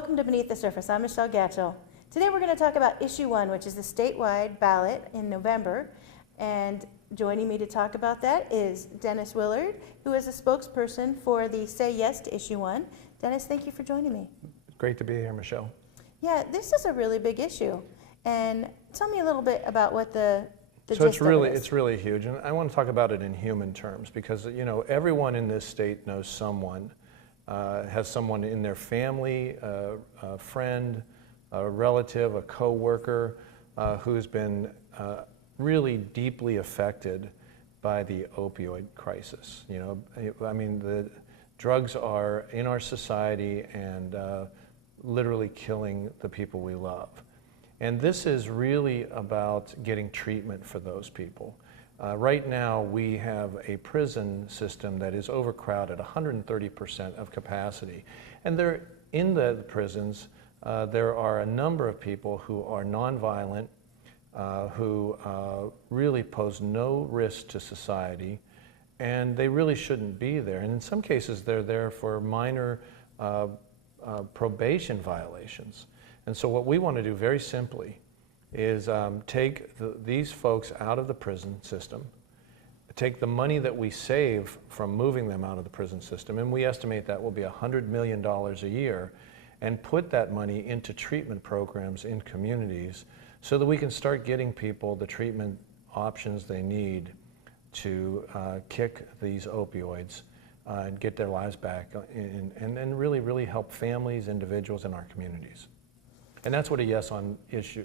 welcome to Beneath the Surface. I'm Michelle Gatchell. Today we're going to talk about Issue 1, which is the statewide ballot in November. And joining me to talk about that is Dennis Willard, who is a spokesperson for the Say Yes to Issue 1. Dennis, thank you for joining me. Great to be here, Michelle. Yeah, this is a really big issue. And tell me a little bit about what the So gist of it is. it's really huge, and I want to talk about it in human terms because, you know, everyone in this state knows someone, has someone in their family, a friend, a relative, a co-worker who's been really deeply affected by the opioid crisis. You know, I mean, the drugs are in our society and literally killing the people we love. And this is really about getting treatment for those people. Right now, we have a prison system that is overcrowded, 130% of capacity. And there, in the prisons, there are a number of people who are nonviolent, who really pose no risk to society, and they really shouldn't be there. And in some cases, they're there for minor probation violations. And so what we want to do very simply is take these folks out of the prison system, take the money that we save from moving them out of the prison system, and we estimate that will be $100 million a year, and put that money into treatment programs in communities so that we can start getting people the treatment options they need to kick these opioids and get their lives back and really help families, individuals, in our communities. And that's what a yes on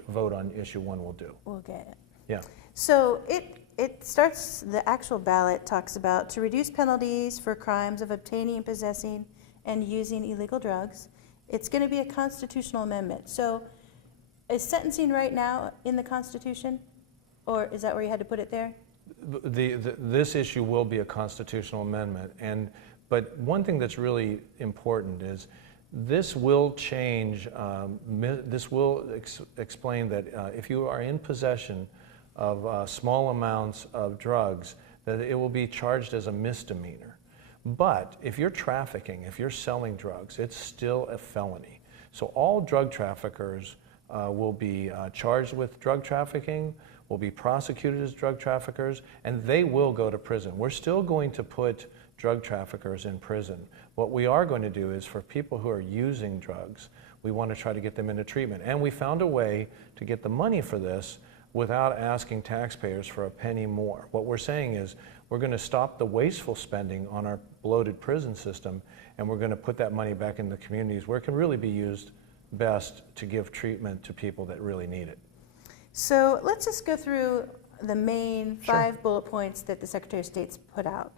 vote on issue 1 will do. We'll get it. Yeah. So it starts, the actual ballot talks about to reduce penalties for crimes of obtaining, possessing, and using illegal drugs. It's going to be a constitutional amendment. So is sentencing right now in the Constitution? Or is that where you had to put it there? This issue will be a constitutional amendment. But one thing that's really important is this will change, this will explain that if you are in possession of small amounts of drugs, that it will be charged as a misdemeanor. But if you're trafficking, if you're selling drugs, it's still a felony. So all drug traffickers will be charged with drug trafficking, will be prosecuted as drug traffickers, and they will go to prison. We're still going to put drug traffickers in prison. What we are going to do is for people who are using drugs, we want to try to get them into treatment. And we found a way to get the money for this without asking taxpayers for a penny more. What we're saying is we're going to stop the wasteful spending on our bloated prison system, and we're going to put that money back in the communities where it can really be used best to give treatment to people that really need it. So let's just go through the main 5 bullet points that the Secretary of State's put out.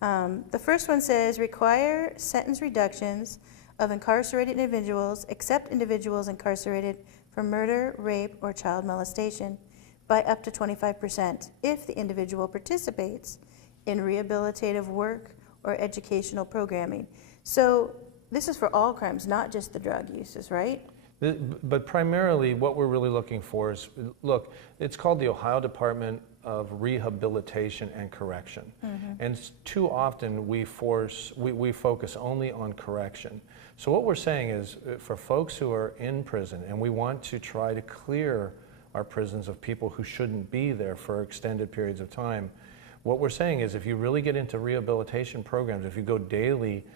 The first one says, require sentence reductions of incarcerated individuals, except individuals incarcerated for murder, rape, or child molestation, by up to 25% if the individual participates in rehabilitative work or educational programming. So this is for all crimes, not just the drug uses, right? But primarily what we're really looking for is, look, it's called the Ohio Department of Rehabilitation and Correction. Mm-hmm. And too often we focus only on correction. So what we're saying is for folks who are in prison, and we want to try to clear our prisons of people who shouldn't be there for extended periods of time, what we're saying is if you really get into rehabilitation programs, if you go daily,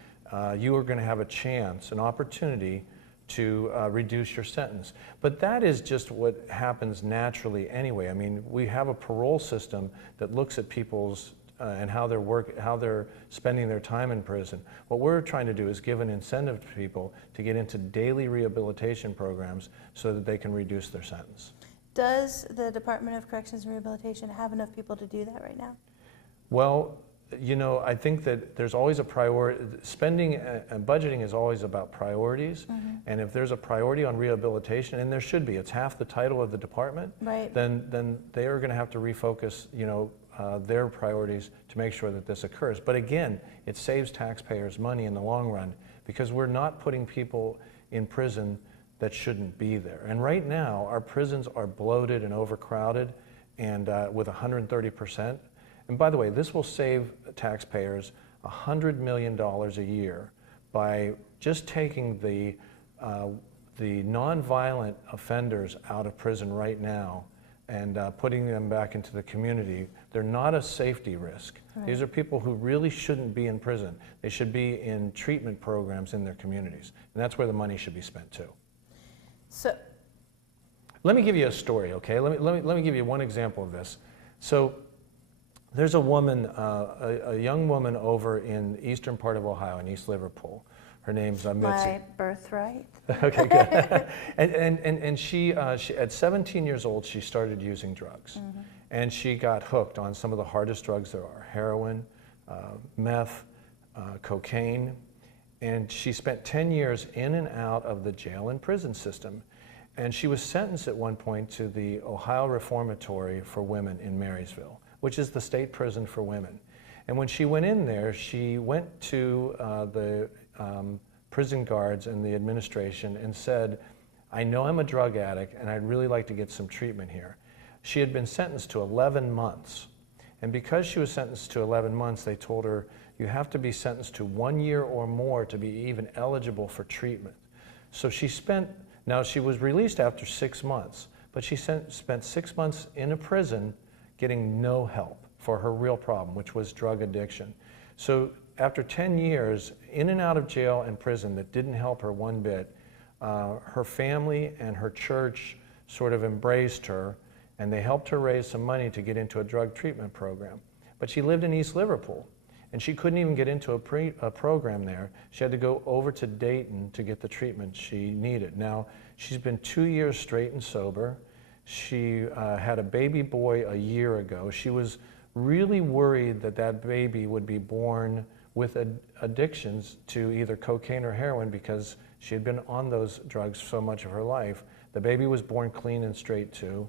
you are going to have a chance, an opportunity to reduce your sentence. But that is just what happens naturally anyway. I mean, we have a parole system that looks at people's and how they're spending their time in prison. What we're trying to do is give an incentive to people to get into daily rehabilitation programs so that they can reduce their sentence. Does the Department of Corrections and Rehabilitation have enough people to do that right now? Well, you know, I think that there's always a priority. Spending and budgeting is always about priorities. Mm-hmm. And if there's a priority on rehabilitation, and there should be, it's half the title of the department, right, then they are going to have to refocus, you know, their priorities to make sure that this occurs. But again, it saves taxpayers money in the long run because we're not putting people in prison that shouldn't be there. And right now, our prisons are bloated and overcrowded, and with 130%. And by the way, this will save taxpayers $100 million a year by just taking the the nonviolent offenders out of prison right now and putting them back into the community, they're not a safety risk. Right. These are people who really shouldn't be in prison. They should be in treatment programs in their communities. And that's where the money should be spent too. So, let me give you a story, okay? Let me give you one example of this. So there's a woman, a young woman over in the eastern part of Ohio, in East Liverpool. Her name's Mitzi. my birthright. Okay, good. and she, at 17 years old, she started using drugs. Mm-hmm. And she got hooked on some of the hardest drugs there are: heroin, meth, cocaine. And she spent 10 years in and out of the jail and prison system. And she was sentenced at one point to the Ohio Reformatory for Women in Marysville, which is the state prison for women. And when she went in there, she went to the prison guards and the administration and said, "I know I'm a drug addict and I'd really like to get some treatment here." She had been sentenced to 11 months. And because she was sentenced to 11 months, they told her, "You have to be sentenced to 1 year or more to be even eligible for treatment." So she spent, now she was released after 6 months, but she spent 6 months in a prison getting no help for her real problem, which was drug addiction. So after 10 years in and out of jail and prison that didn't help her one bit, her family and her church sort of embraced her, and they helped her raise some money to get into a drug treatment program. But she lived in East Liverpool, and she couldn't even get into a program there. She had to go over to Dayton to get the treatment she needed. Now, she's been 2 years straight and sober. She had a baby boy a year ago. She was really worried that that baby would be born with addictions to either cocaine or heroin because she had been on those drugs so much of her life. The baby was born clean and straight too.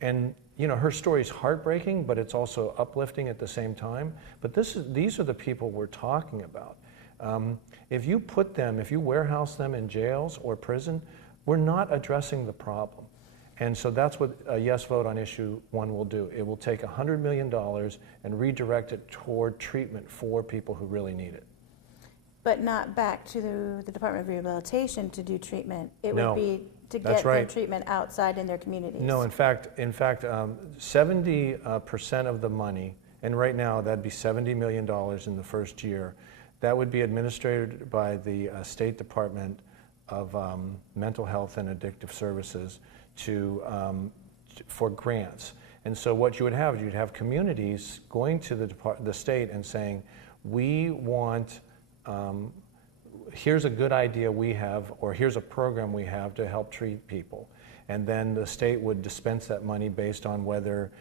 And you know, her story's heartbreaking, but it's also uplifting at the same time. But these are the people we're talking about. If you warehouse them in jails or prison, we're not addressing the problem. And so that's what a yes vote on issue 1 will do. It will take $100 million and redirect it toward treatment for people who really need it. But not back to the Department of Rehabilitation to do treatment. It No, would be to that's get right. them treatment outside in their communities. No, in fact, 70% of the money, and right now that'd be $70 million in the first year, that would be administered by the State Department of Mental Health and Addictive Services for grants. And so what you would have, you'd have communities going to the state and saying, we want, here's a good idea we have, or here's a program we have to help treat people. And then the state would dispense that money based on whether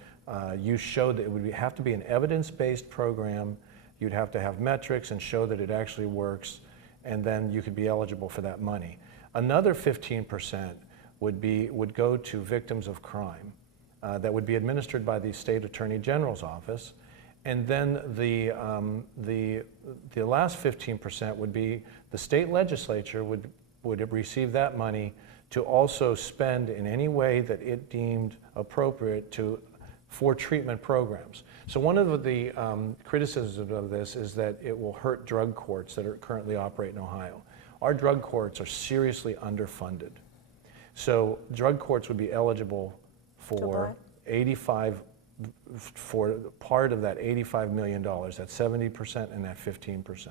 you showed that it would have to be an evidence-based program, you'd have to have metrics and show that it actually works, and then you could be eligible for that money. Another 15% would go to victims of crime that would be administered by the state attorney general's office. And then the last 15% would be the state legislature would receive that money to also spend in any way that it deemed appropriate for treatment programs. So one of the criticisms of this is that it will hurt drug courts that are currently operate in Ohio. Our drug courts are seriously underfunded. So drug courts would be eligible for for part of that $85 million, that 70% and that 15%.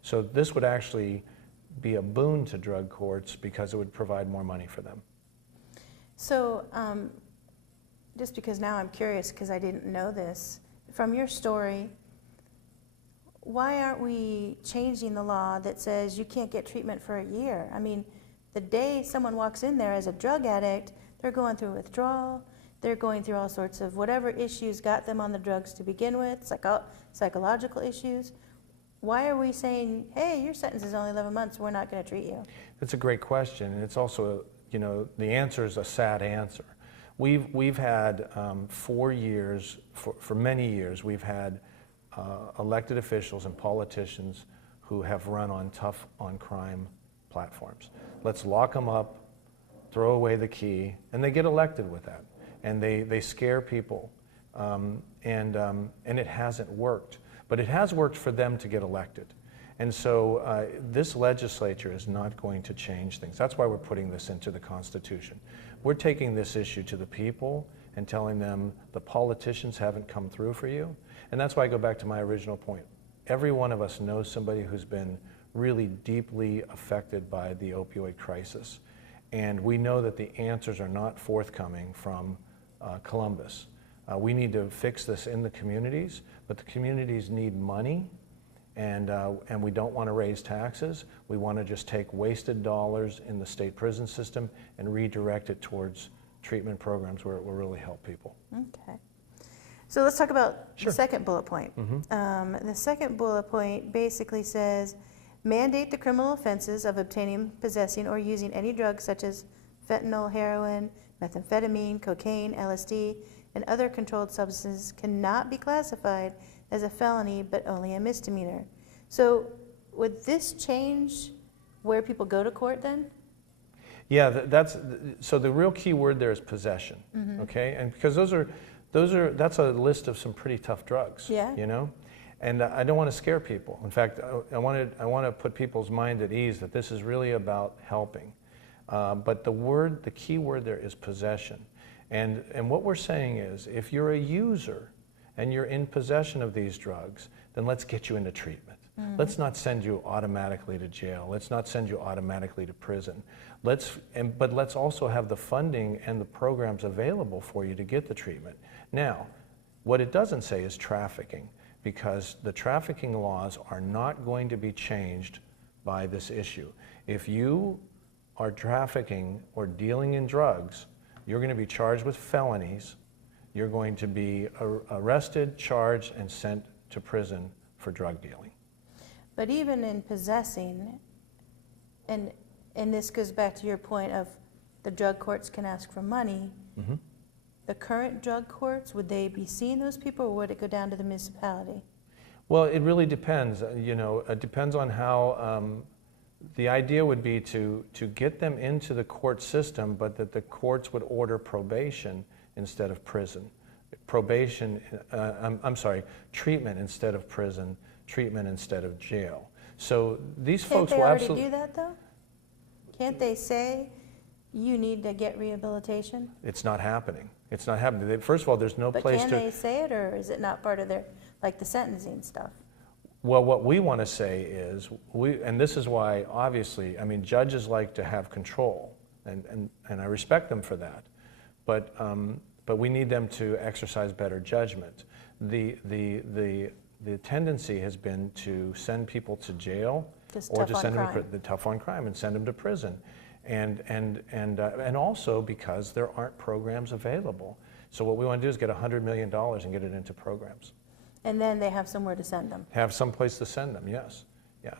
So this would actually be a boon to drug courts because it would provide more money for them. So just because now I'm curious because I didn't know this, from your story, why aren't we changing the law that says you can't get treatment for a year? I mean, the day someone walks in there as a drug addict, they're going through withdrawal, they're going through all sorts of whatever issues got them on the drugs to begin with, psychological issues. Why are we saying, hey, your sentence is only 11 months, we're not going to treat you? That's a great question, and it's also, the answer is a sad answer. We've had 4 years, for many years, we've had elected officials and politicians who have run on tough on crime platforms. Let's lock them up, throw away the key, and they get elected with that. And they scare people, and it hasn't worked. But it has worked for them to get elected. And so this legislature is not going to change things. That's why we're putting this into the Constitution. We're taking this issue to the people and telling them the politicians haven't come through for you. And that's why I go back to my original point. Every one of us knows somebody who's been really deeply affected by the opioid crisis. And we know that the answers are not forthcoming from Columbus. We need to fix this in the communities, but the communities need money, and we don't want to raise taxes. We want to just take wasted dollars in the state prison system and redirect it towards treatment programs where it will really help people. Okay. So let's talk about Sure. the second bullet point. The second bullet point basically says, mandate the criminal offenses of obtaining, possessing, or using any drugs such as fentanyl, heroin, methamphetamine, cocaine, LSD, and other controlled substances cannot be classified as a felony, but only a misdemeanor. So would this change where people go to court then? Yeah, so the real key word there is possession, okay? And because that's a list of some pretty tough drugs, Yeah. you know? And I don't want to scare people. In fact, I want to put people's mind at ease that this is really about helping. But the key word there is possession. And what we're saying is, if you're a user and you're in possession of these drugs, then let's get you into treatment. Let's not send you automatically to jail. Let's not send you automatically to prison. But let's also have the funding and the programs available for you to get the treatment. Now, what it doesn't say is trafficking, because the trafficking laws are not going to be changed by this issue. If you are trafficking or dealing in drugs, you're going to be charged with felonies. You're going to be arrested, charged, and sent to prison for drug dealing. But even in possessing, and this goes back to your point of the drug courts can ask for money, the current drug courts, would they be seeing those people, or would it go down to the municipality? Well, it really depends. It depends on how. The idea would be to get them into the court system, but that the courts would order probation instead of prison. Treatment instead of prison, treatment instead of jail. So these folks will absolutely... Can't they already do that, though? Can't they say, you need to get rehabilitation? It's not happening. It's not happening. First of all, there's no place to... But can they say it, or is it not part of their, like the sentencing stuff? Well, what we want to say is, and this is why, obviously, I mean, judges like to have control, and I respect them for that, but we need them to exercise better judgment. The tendency has been to send people to jail, or to send them to tough on crime and send them to prison, and also because there aren't programs available. So what we want to do is get $100 million and get it into programs. And then they have somewhere to send them. Have some place to send them, yes. Yeah.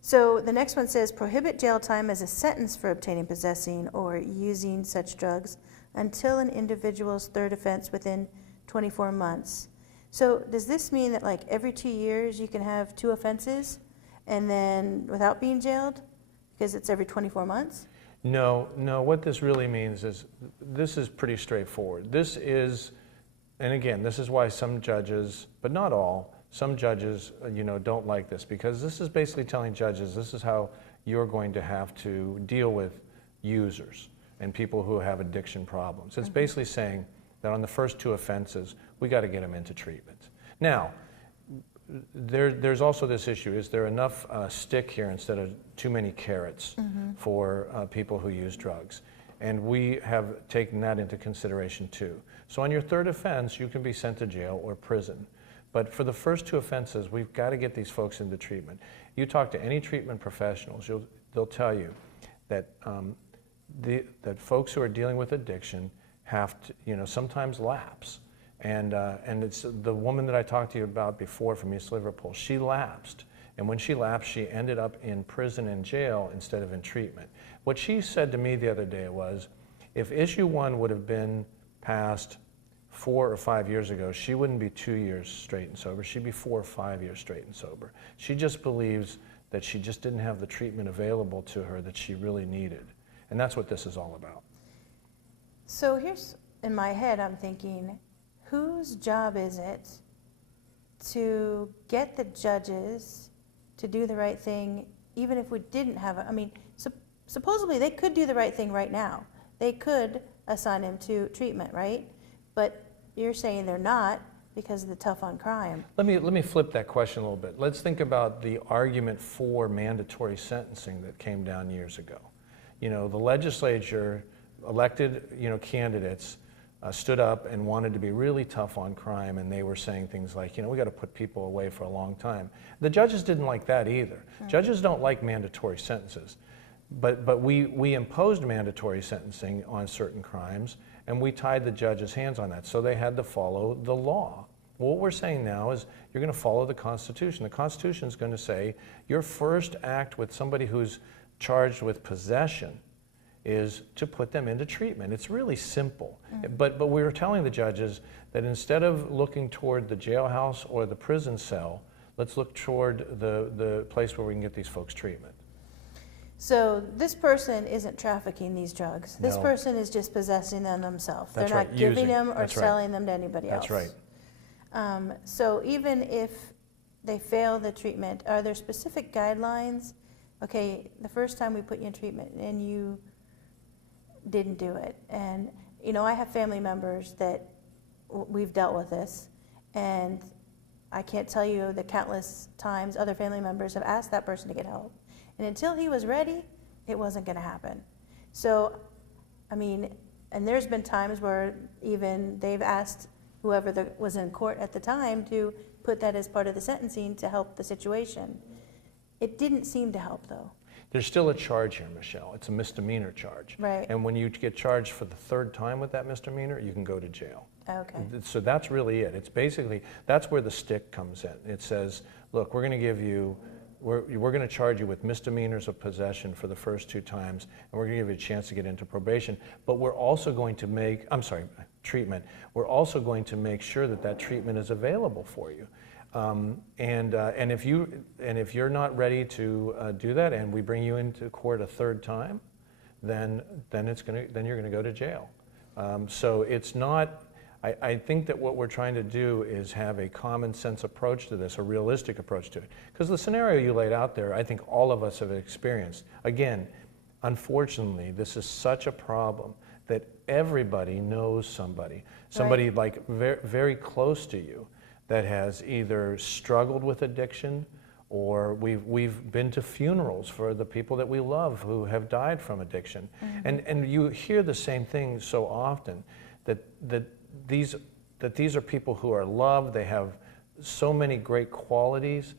So the next one says, prohibit jail time as a sentence for obtaining, possessing, or using such drugs until an individual's third offense within 24 months. So does this mean that like every 2 years you can have 2 offenses and then without being jailed because it's every 24 months? No, what this really means is, this is pretty straightforward. This is, and again, this is why some judges, but not all, some judges, don't like this, because this is basically telling judges this is how you're going to have to deal with users and people who have addiction problems. It's basically saying that on the first 2 offenses, we got to get them into treatment. Now, there's also this issue, is there enough stick here instead of too many carrots for people who use drugs? And we have taken that into consideration too. So on your third offense, you can be sent to jail or prison. But for the first 2 offenses, we've got to get these folks into treatment. You talk to any treatment professionals, they'll tell you that, that folks who are dealing with addiction have to, sometimes lapse. And it's the woman that I talked to you about before from East Liverpool. She lapsed, and when she lapsed, she ended up in prison and jail instead of in treatment. What she said to me the other day was, if issue 1 would have been passed 4 or 5 years ago, she wouldn't be 2 years straight and sober. She'd be 4 or 5 years straight and sober. She just believes that she just didn't have the treatment available to her that she really needed, and that's what this is all about. So here's, in my head, I'm thinking, whose job is it to get the judges to do the right thing, even if we didn't have I mean, supposedly they could do the right thing right now. They could assign him to treatment, right? But you're saying they're not because of the tough on crime. Let me flip that question a little bit. Let's think about the argument for mandatory sentencing that came down years ago. You know, the legislature elected, candidates stood up and wanted to be really tough on crime, and they were saying things like, we got to put people away for a long time. The judges didn't like that either. Judges don't like mandatory sentences. But we imposed mandatory sentencing on certain crimes, and we tied the judges' hands on that, so they had to follow the law. What we're saying now is you're going to follow the Constitution. The Constitution is going to say your first act with somebody who's charged with possession is to put them into treatment. It's really simple. But we were telling the judges that instead of looking toward the jailhouse or the prison cell, let's look toward the place where we can get these folks treatment. So this person isn't trafficking these drugs. This No. person is just possessing them themselves. That's They're right, not giving using. them or That's right. selling them to anybody else. That's right. So even if they fail the treatment, are there specific guidelines? Okay, the first time we put you in treatment and you didn't do it. And, I have family members that we've dealt with this, and I can't tell you the countless times other family members have asked that person to get help. And until he was ready, it wasn't going to happen. So, and there's been times where even they've asked whoever was in court at the time to put that as part of the sentencing to help the situation. It didn't seem to help, though. There's still a charge here, Michelle. It's a misdemeanor charge. Right. And when you get charged for the third time with that misdemeanor, you can go to jail. Okay. So that's really it. It's basically, that's where the stick comes in. It says, look, we're going to give you, we're going to charge you with misdemeanors of possession for the first 2 times, and we're going to give you a chance to get into probation. But we're also going to make, treatment. We're also going to make sure that that treatment is available for you. And if you're not ready to do that, and we bring you into court a third time, then you're going to go to jail. So it's not. I think that what we're trying to do is have a common sense approach to this, a realistic approach to it. Because the scenario you laid out there, I think all of us have experienced. Again, unfortunately, this is such a problem that everybody knows somebody Right. like very, very close to you that has either struggled with addiction, or we've been to funerals for the people that we love who have died from addiction. And you hear the same thing so often, that these are people who are loved, they have so many great qualities,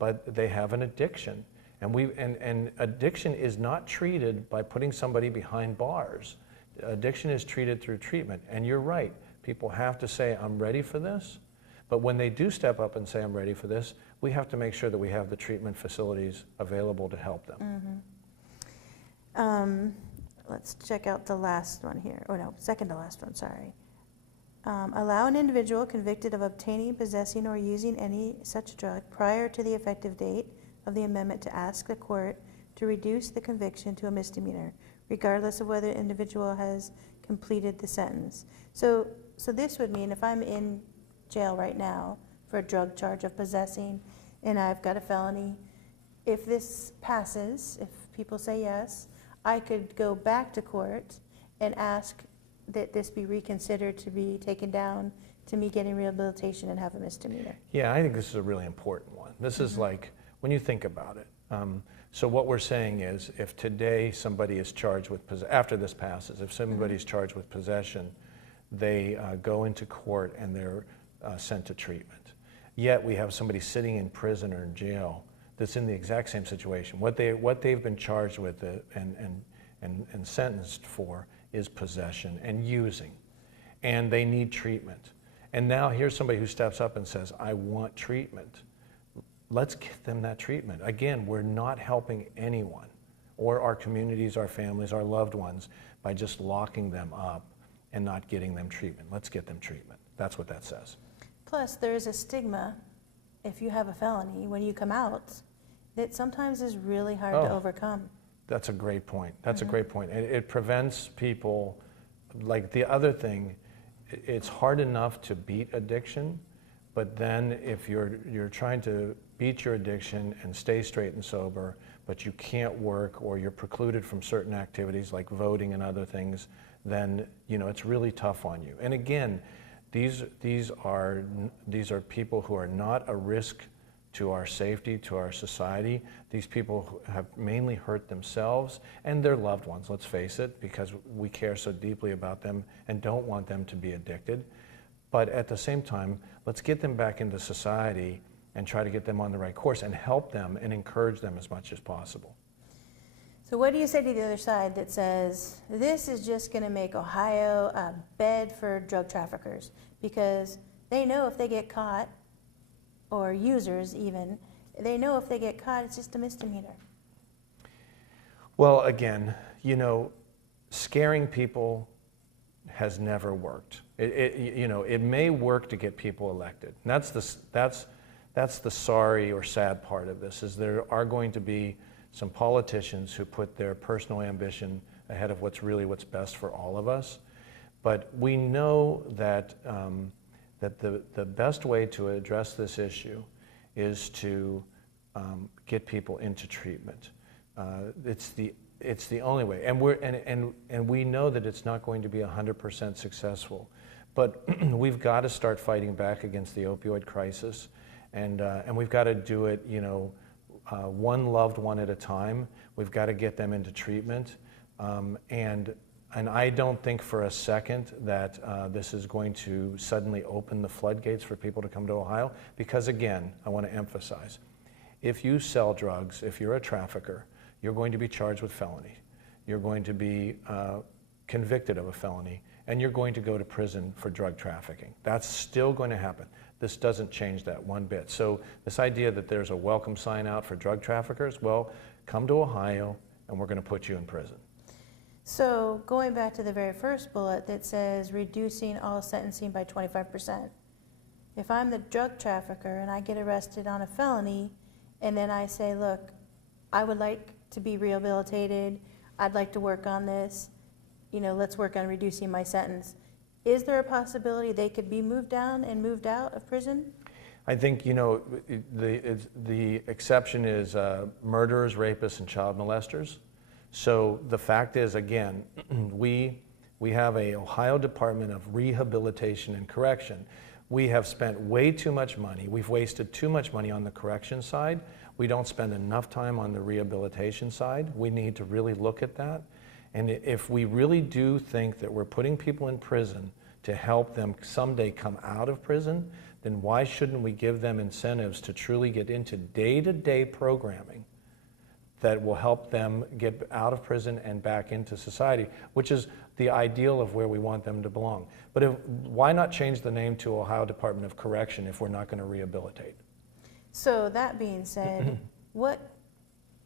but they have an addiction. And addiction is not treated by putting somebody behind bars. Addiction is treated through treatment. And you're right, people have to say, I'm ready for this. But when they do step up and say, I'm ready for this, we have to make sure that we have the treatment facilities available to help them. Let's check out the last one here. Oh, no, second to last one, sorry. Allow an individual convicted of obtaining, possessing, or using any such drug prior to the effective date of the amendment to ask the court to reduce the conviction to a misdemeanor, regardless of whether the individual has completed the sentence. So this would mean if I'm in jail right now for a drug charge of possessing and I've got a felony, if this passes, if people say yes, I could go back to court and ask that this be reconsidered to be taken down to me getting rehabilitation and have a misdemeanor. Yeah, I think this is a really important one. This is like, when you think about it, so what we're saying is, if today somebody is charged with, after this passes, if somebody's charged with possession, they go into court and they're sent to treatment. Yet we have somebody sitting in prison or in jail that's in the exact same situation. What they've been charged with and sentenced for is possession and using, and they need treatment. And now here's somebody who steps up and says, I want treatment. Let's get them that treatment. Again, we're not helping anyone, or our communities, our families, our loved ones, by just locking them up and not getting them treatment. Let's get them treatment. That's what that says. Plus, there is a stigma, if you have a felony, when you come out, that sometimes is really hard to overcome. That's a great point. That's a great point. It prevents people, like the other thing, it's hard enough to beat addiction, But then if you're trying to beat your addiction and stay straight and sober, but you can't work or you're precluded from certain activities like voting and other things, then it's really tough on you. And again, these are people who are not a risk to our safety, to our society. These people have mainly hurt themselves and their loved ones, let's face it, because we care so deeply about them and don't want them to be addicted. But at the same time, let's get them back into society and try to get them on the right course and help them and encourage them as much as possible. So what do you say to the other side that says, this is just going to make Ohio a bed for drug traffickers? Because they know if they get caught, or users even, they know if they get caught, it's just a misdemeanor. Well, again, scaring people has never worked. It may work to get people elected. And that's the sorry or sad part of this, is there are going to be some politicians who put their personal ambition ahead of what's best for all of us. But we know that the best way to address this issue is to get people into treatment. It's the only way, and we know that it's not going to be 100% successful. But we've got to start fighting back against the opioid crisis, and we've got to do it, one loved one at a time. We've got to get them into treatment, and I don't think for a second that this is going to suddenly open the floodgates for people to come to Ohio, because again, I want to emphasize, if you sell drugs, if you're a trafficker, you're going to be charged with felony. You're going to be convicted of a felony, and you're going to go to prison for drug trafficking. That's still going to happen. This doesn't change that one bit. So this idea that there's a welcome sign out for drug traffickers, well, come to Ohio and we're going to put you in prison. So going back to the very first bullet that says reducing all sentencing by 25%. If I'm the drug trafficker and I get arrested on a felony, and then I say, look, I would like to be rehabilitated, I'd like to work on this, let's work on reducing my sentence. Is there a possibility they could be moved down and moved out of prison? I think, the exception is murderers, rapists, and child molesters. So the fact is, again, we have a Ohio Department of Rehabilitation and Correction. We have spent way too much money. We've wasted too much money on the correction side. We don't spend enough time on the rehabilitation side. We need to really look at that. And if we really do think that we're putting people in prison to help them someday come out of prison, then why shouldn't we give them incentives to truly get into day-to-day programming that will help them get out of prison and back into society, which is the ideal of where we want them to belong. But why not change the name to Ohio Department of Correction if we're not going to rehabilitate? So that being said,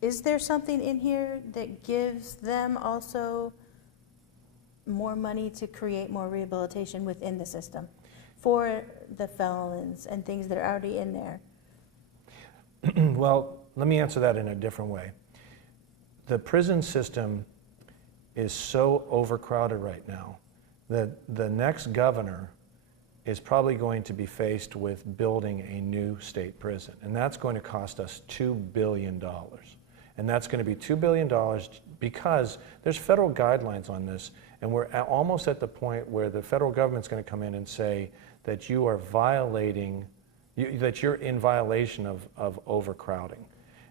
is there something in here that gives them also more money to create more rehabilitation within the system for the felons and things that are already in there? Well, let me answer that in a different way. The prison system is so overcrowded right now that the next governor is probably going to be faced with building a new state prison. And that's going to cost us $2 billion. And that's going to be $2 billion because there's federal guidelines on this, and we're almost at the point where the federal government's going to come in and say that you are violating, that you're in violation of overcrowding.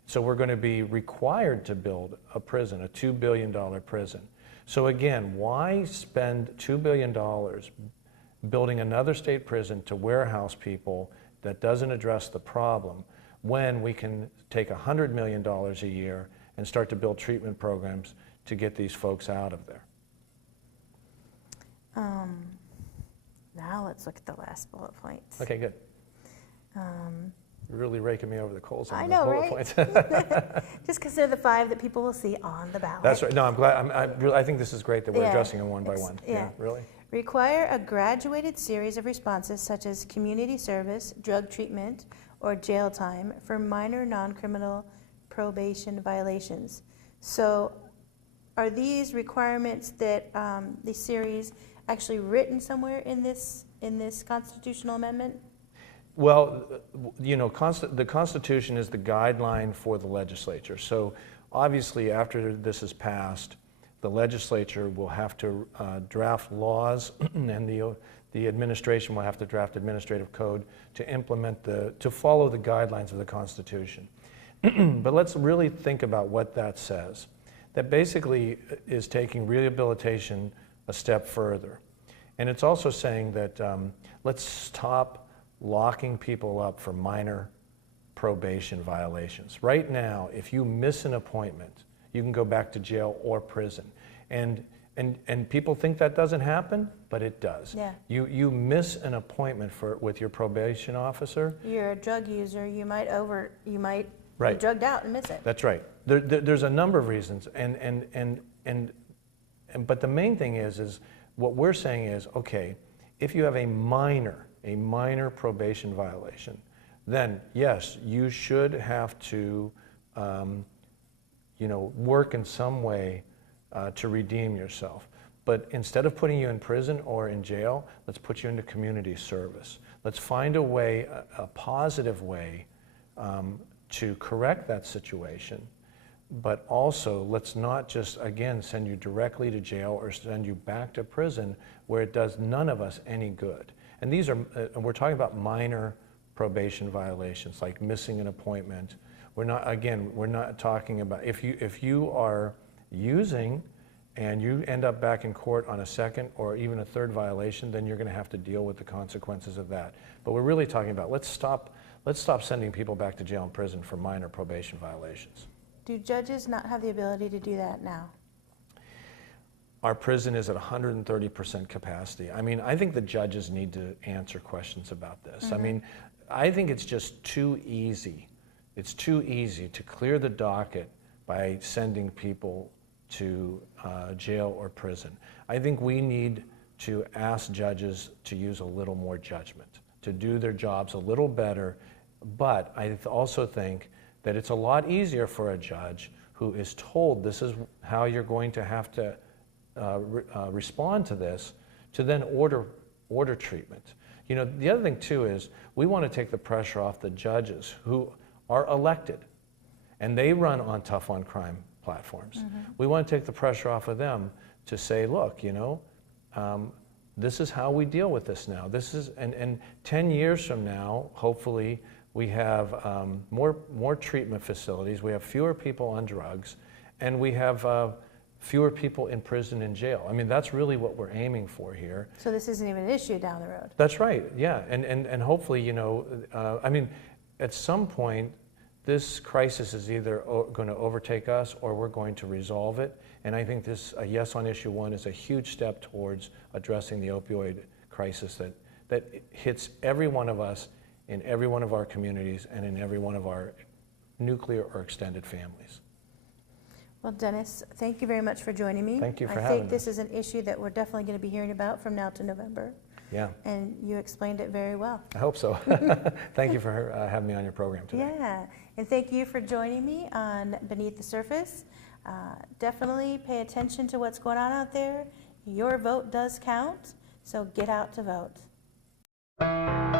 So we're going to be required to build a prison, a $2 billion prison. So again, why spend $2 billion building another state prison to warehouse people that doesn't address the problem when we can take $100 million a year and start to build treatment programs to get these folks out of there? Now let's look at the last bullet point. Okay, good. You're really raking me over the coals on I the know, bullet right? points. Just because they're the 5 that people will see on the ballot. That's right. No, I'm glad. I think this is great that we're Yeah, addressing them one by one. yeah. Really? Require a graduated series of responses such as community service, drug treatment, or jail time for minor non-criminal probation violations. So are these requirements that the series actually written somewhere in this constitutional amendment? Well, you know, the Constitution is the guideline for the legislature. So obviously, after this is passed, the legislature will have to draft laws, and the administration will have to draft administrative code to implement to follow the guidelines of the Constitution. But let's really think about what that says. That basically is taking rehabilitation a step further. And it's also saying that let's stop locking people up for minor probation violations. Right now, if you miss an appointment, you can go back to jail or prison. And people think that doesn't happen, but it does. Yeah. You miss an appointment with your probation officer. You're a drug user, you might Right. be drugged out and miss it. That's right. There's a number of reasons, but the main thing is what we're saying is, okay, if you have a minor probation violation, then yes, you should have to, work in some way to redeem yourself. But instead of putting you in prison or in jail, let's put you into community service. Let's find a way, a positive way, to correct that situation. But also, let's not just, again, send you directly to jail or send you back to prison where it does none of us any good. And these are, we're talking about minor probation violations, like missing an appointment. We're not talking about, if you are using and you end up back in court on a second or even a third violation, then you're going to have to deal with the consequences of that. But we're really talking about, let's stop sending people back to jail and prison for minor probation violations. Do judges not have the ability to do that now? Our prison is at 130% capacity. I mean, I think the judges need to answer questions about this. Mm-hmm. I mean, I think it's just too easy. It's too easy to clear the docket by sending people to jail or prison. I think we need to ask judges to use a little more judgment, to do their jobs a little better. But I also think that it's a lot easier for a judge who is told this is how you're going to have to respond to this, to then order treatment. You know, the other thing too is we want to take the pressure off the judges who are elected, and they run on tough on crime platforms. Mm-hmm. We want to take the pressure off of them to say, look, you know, this is how we deal with this now. This is, and 10 years from now, hopefully, we have more treatment facilities, we have fewer people on drugs, and we have fewer people in prison and jail. I mean, that's really what we're aiming for here. So this isn't even an issue down the road. That's right, yeah. And hopefully, you know, I mean, at some point, this crisis is either going to overtake us or we're going to resolve it. And I think this, a yes on issue 1 is a huge step towards addressing the opioid crisis that hits every one of us in every one of our communities and in every one of our nuclear or extended families. Well, Dennis, thank you very much for joining me. Thank you for having me. I think this is an issue that we're definitely going to be hearing about from now to November. Yeah. And you explained it very well. I hope so. Thank you for having me on your program today. Yeah, and thank you for joining me on Beneath the Surface. Definitely pay attention to what's going on out there. Your vote does count, so get out to vote.